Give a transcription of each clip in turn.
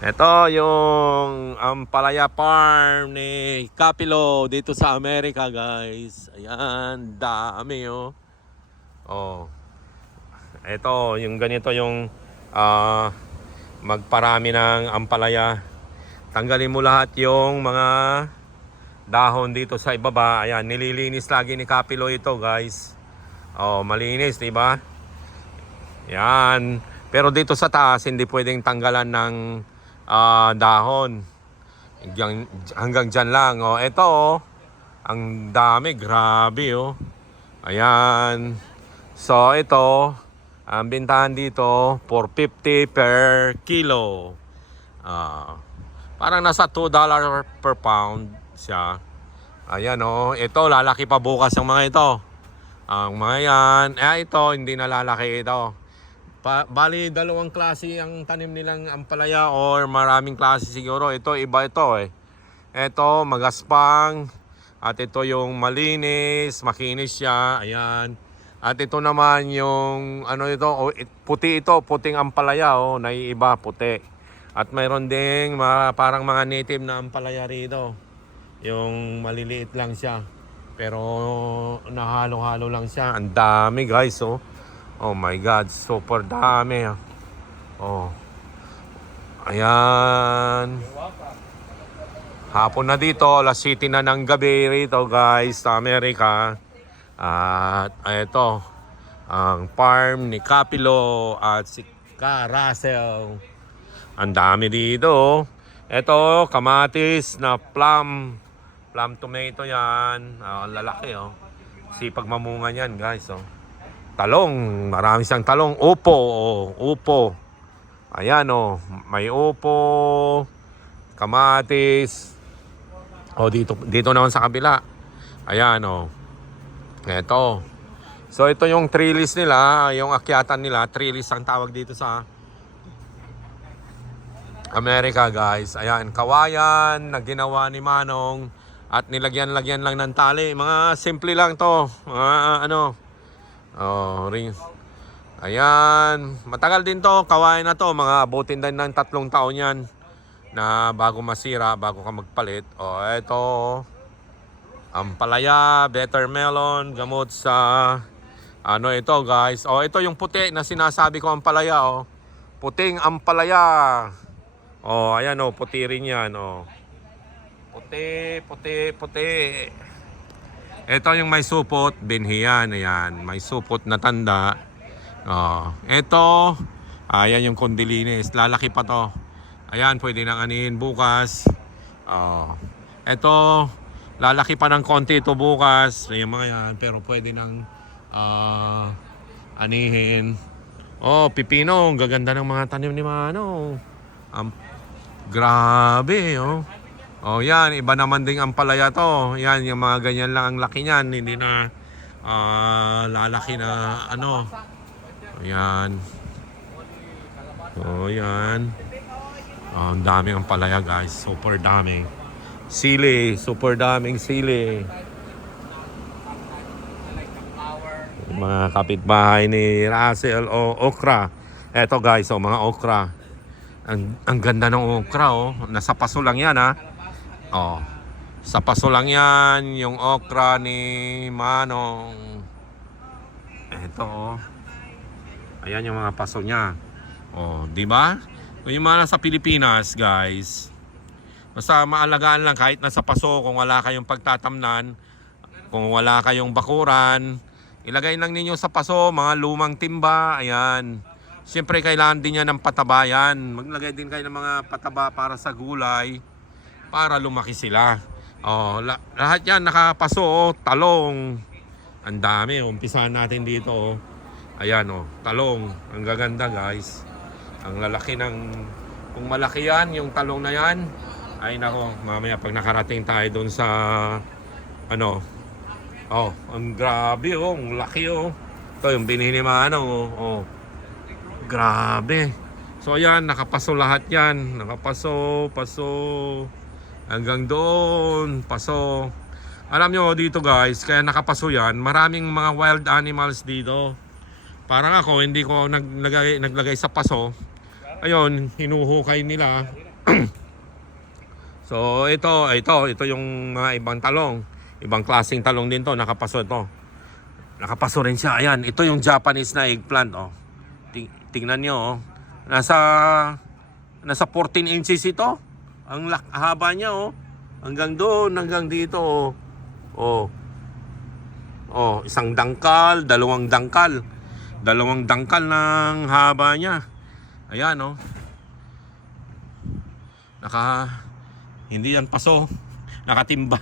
Ito yung Ampalaya Farm ni Capilo dito sa Amerika, guys. Ayan, dami oh. Oh. Ito yung ganito yung ah, magparami ng ampalaya. Tanggalin mo lahat yung mga dahon dito sa ibaba. Ayan, nililinis lagi ni Capilo ito, guys. Oh, malinis, 'di ba? Yan. Pero dito sa taas hindi pwedeng tanggalan ng dahon. Hanggang dyan lang. Oh, ito oh. Ang dami, grabe oh. Ayan. So ito, ang bintahan dito 450 per kilo. Ah, parang nasa $2 per pound siya. Ayan oh. Ito lalaki pa bukas ang mga ito. Ang mga yan, ito hindi na lalaki ito. Bali, dalawang klase ang tanim nilang ampalaya or maraming klase siguro. Ito, iba ito eh. Ito, magaspang. At ito yung malinis, makinis siya. Ayan. At ito naman yung, ano ito, puti ito, puting ampalaya. Oh, naiiba, puti. At mayroon ding parang mga native na ampalaya rito. Yung maliliit lang siya. Pero nahalo-halo lang siya. Ang dami guys, oh. Oh my God, super dami. Oh. Ayan. Hapon na dito, alas 7 na ng gabi rito, guys, sa Amerika. At ito, ang farm ni Capilo at si Ka Russell. Ang dami dito. Ito, kamatis na plum tomato yan. Ang lalaki, oh. Sipag mamunga yan, guys, oh. Talong, marami siyang talong. Upo, oh, upo. Ayan oh, may upo, kamatis. Oh, dito naman sa kabila. Ayan oh. Ito. So ito yung trellis nila, yung akyatan nila, trellis ang tawag dito sa Amerika, guys. Ayan, kawayan na ginawa ni Manong at nilagyan-lagyan lang ng tali. Mga simple lang to. Ano, oh, ring. Ayan, matagal din to, kawain na to, mga abutin din ng 3 taon yan na bago masira, bago ka magpalit. Oh, eto, ampalaya, better melon, gamot sa ano ito, guys. Oh, ito yung puti na sinasabi ko, ampalaya, oh. Puting ampalaya. Oh, ayan oh, puti rin yan, oh. Puti, puti, puti. Ito yung may supot, binhi yan, ayan. May supot na tanda. Oh, ito, ayan yung kondilinis. Lalaki pa to. Ayan, pwede nang anihin bukas. Oh, ito, lalaki pa ng konti ito bukas. Ayan mga yan, pero pwede nang anihin. Oh, pipino. Ang gaganda ng mga tanim ni Mano. Grabe, oh. Oh, yan, iba naman ding ampalaya to. Yan, yung mga ganyan lang ang laki niyan, hindi na lalaki na ano. Ayan. Oh, yan. Oh, ang daming ampalaya, guys. Super dami. Sili, super daming sili. Mga kapitbahay ni Russell o okra. Eto, guys, oh, mga okra. Ang ganda ng okra, oh. Nasa paso lang yan, ha. Oh, sa paso lang yan yung okra ni Manong. Ito oh. Ayan yung mga paso niya. Oh, di ba? Yung mga nasa Pilipinas, guys. Basta maalagaan lang kahit nasa paso, kung wala kayong pagtatamnan, kung wala kayong bakuran, ilagay lang ninyo sa paso mga lumang timba. Ayan. Siyempre kailangan din yan ng pataba yan. Maglagay din kayo ng mga pataba para sa gulay, para lumaki sila. Oh, lahat yan nakapaso, oh, talong. Ang dami, umpisahan natin dito, oh. Ayan oh, talong. Ang gaganda, guys. Ang lalaki ng, kung malaki yan, yung talong na yan, ay nako, mamaya pag nakarating tayo doon sa ano, oh, ang grabe, oh, ang laki, oh. Ito yung binili ano, oh. Grabe. So ayan, nakapaso lahat yan. Nakapaso, paso. Hanggang doon, paso. Alam nyo dito, guys, kaya nakapaso yan, maraming mga wild animals dito. Parang ako, hindi ko naglagay sa paso. Ayun, hinuhukay nila. So ito yung mga ibang talong. Ibang klaseng talong din to, nakapaso to. Nakapaso rin siya. Ayan, ito yung Japanese na eggplant, oh. Tingnan nyo, oh. Nasa 14 inches ito. Ang haba niya, oh. Hanggang doon, hanggang dito, oh. Oh, isang dangkal, dalawang dangkal. Dalawang dangkal ng haba niya. Ayan, oh. Hindi yan paso. Nakatimba.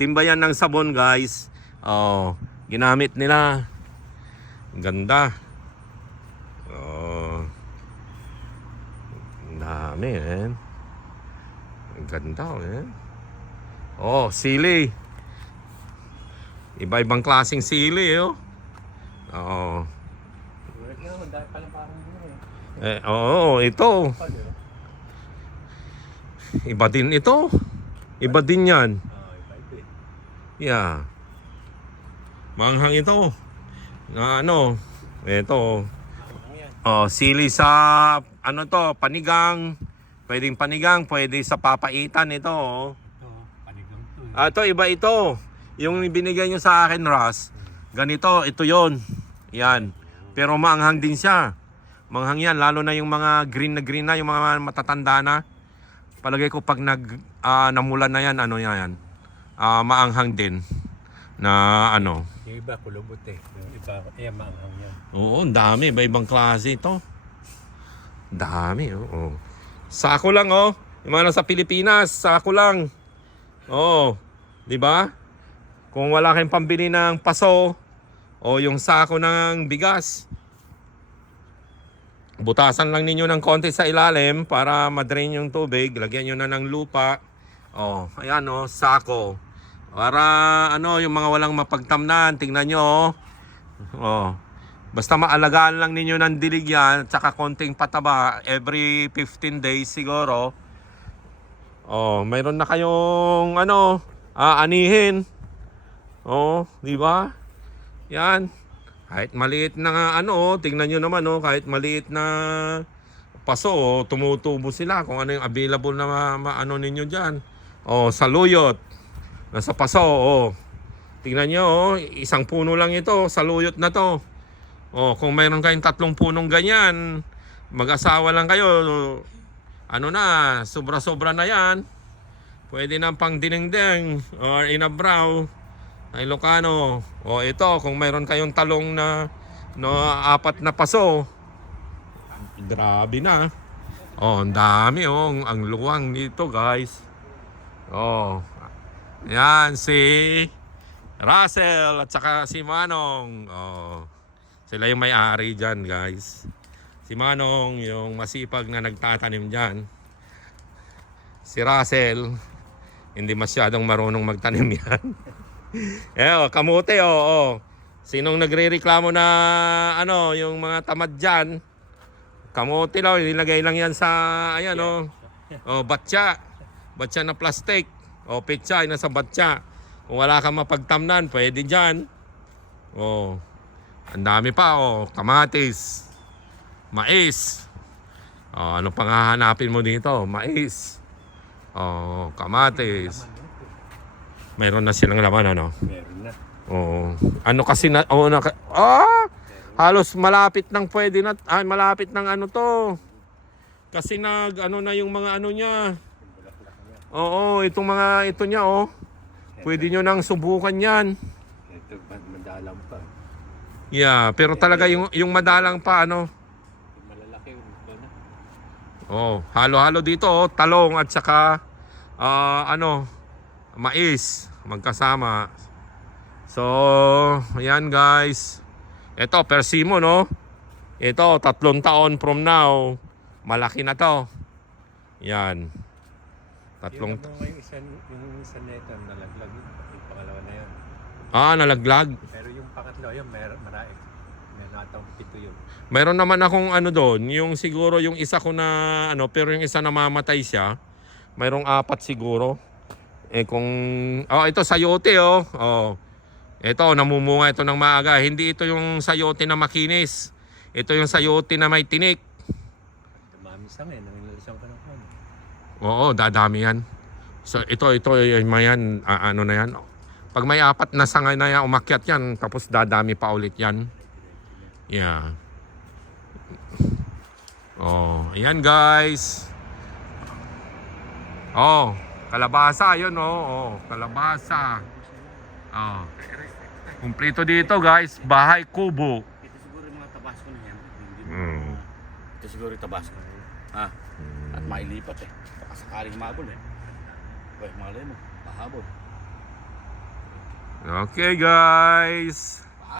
Timba yan ng sabon, guys. Oh, ginamit nila. Ang ganda. Oh. Ang dami, eh. Ang ganda, eh. Oh, sili. Iba-ibang klaseng sili, oh. Oo. Oo, ito. Iba din ito. Iba din yan. Yeah. Manghang ito. Na ano, ito. Oh, sili sa ano to, panigang. Pwedeng panigang, pwede sa papaitan ito, oh. Panigang to. Ito, iba ito. Yung binigay nyo sa akin, Ross, ganito, ito yon. Yan. Pero maanghang din siya. Manghang yan, lalo na yung mga green na, yung mga matatanda na. Palagay ko pag namulan na yan, ano yan, maanghang din. Na ano. Yung iba, kulubot eh. Yung iba, maanghang yan. Oo, ang dami. Iba-ibang klase ito. Dami, oo. Sako lang, oh. Yung mga nasa Pilipinas, sako lang. Oo. Di ba? Kung wala kayong pambili ng paso o yung sako ng bigas, butasan lang ninyo ng konti sa ilalim para madrain yung tubig. Lagyan nyo na ng lupa. Oh, ayan, oh, sako. Para ano, yung mga walang mapagtamnan, tingnan nyo, oh. Oh. Basta maalagaan lang ninyo ng dilig yan, tsaka konting pataba every 15 days siguro. Oh, mayroon na kayong ano, anihin. Oh, di ba? Yan. Kahit maliit na ano, tingnan nyo naman, oh, kahit maliit na paso, oh, tumutubo sila kung ano yung available na ano ninyo diyan. Oh, saluyot. Nasa paso, oh. Tingnan nyo, oh, isang puno lang ito, saluyot na to. Oh, kung mayroon kayong 3 punong ganyan, mag-asawa lang kayo, ano na, sobra-sobra na yan. Pwede na pang dinengdeng or inabraw ay Ilocano. O ito, kung mayroon kayong talong na 4 na paso, grabe na. Oh, ang dami, oh, ang luwang nito, guys. Oh, yan si Russell at saka si Manong. Oh, sila yung may-ari dyan, guys. Si Manong, yung masipag na nagtatanim dyan. Si Russell, hindi masyadong marunong magtanim yan. Kamote, oh. Sinong nagrereklamo na ano, yung mga tamad dyan? Kamote lang, nilagay lang yan sa, ayan, oh. Oh, batya. Batya na plastic. Oh, petsa, ay nasa batya. Kung wala kang mapagtamnan, pwede dyan. Oh. Ang dami pa, oh. Kamatis. Mais. Oh, ano pang hahanapin mo dito? Mais. Oh, kamatis. Mayroon na silang laman, ano? Meron na. Oo. Ano kasi na... Oh, halos malapit nang pwede na... malapit nang ano to. Kasi ano na yung mga ano niya. Oo, itong mga ito niya, oh. Pwede nyo nang subukan yan. Ito, madalang pa. Yeah, pero talaga yung madalang pa, ano? Malalaki ito na. Oh, halo-halo dito, oh. Talong at saka... mais magkasama. So, ayan, guys. Ito, persimo, no? Ito, 3 taon from now, malaki na to. Yan. Yung isa neto, nalaglag. Yung pangalawa na yan. Nalaglag. Pero yung pangatlo, yun, marami. May natang 7 yun. Mayroon naman akong ano doon, yung siguro yung isa ko na ano, pero yung isa namamatay siya. Mayroong 4 siguro. Kung ito sayote, oh. Oh. Ito namumunga ito ng maaga. Hindi ito yung sayote na makinis. Ito yung sayote na may tinik. Dumami sa ngayon, isang ka ng kwan. Oo, dadami yan. So ito yan, ano na yan. Pag may 4 na sanga na yan, umakyat yan, tapos dadami pa ulit yan. Yeah. Oh, ayan guys. Oh, kalabasa yun oh, kalabasa. Oh. Kumpleto dito guys, bahay kubo. Ito siguro yung mga Tabasco na yan. Mm. Ito siguro yung Tabasco. Ha? At mailipat eh. Baka sakaling mabol eh. Malay mo, mahabol. Okay guys.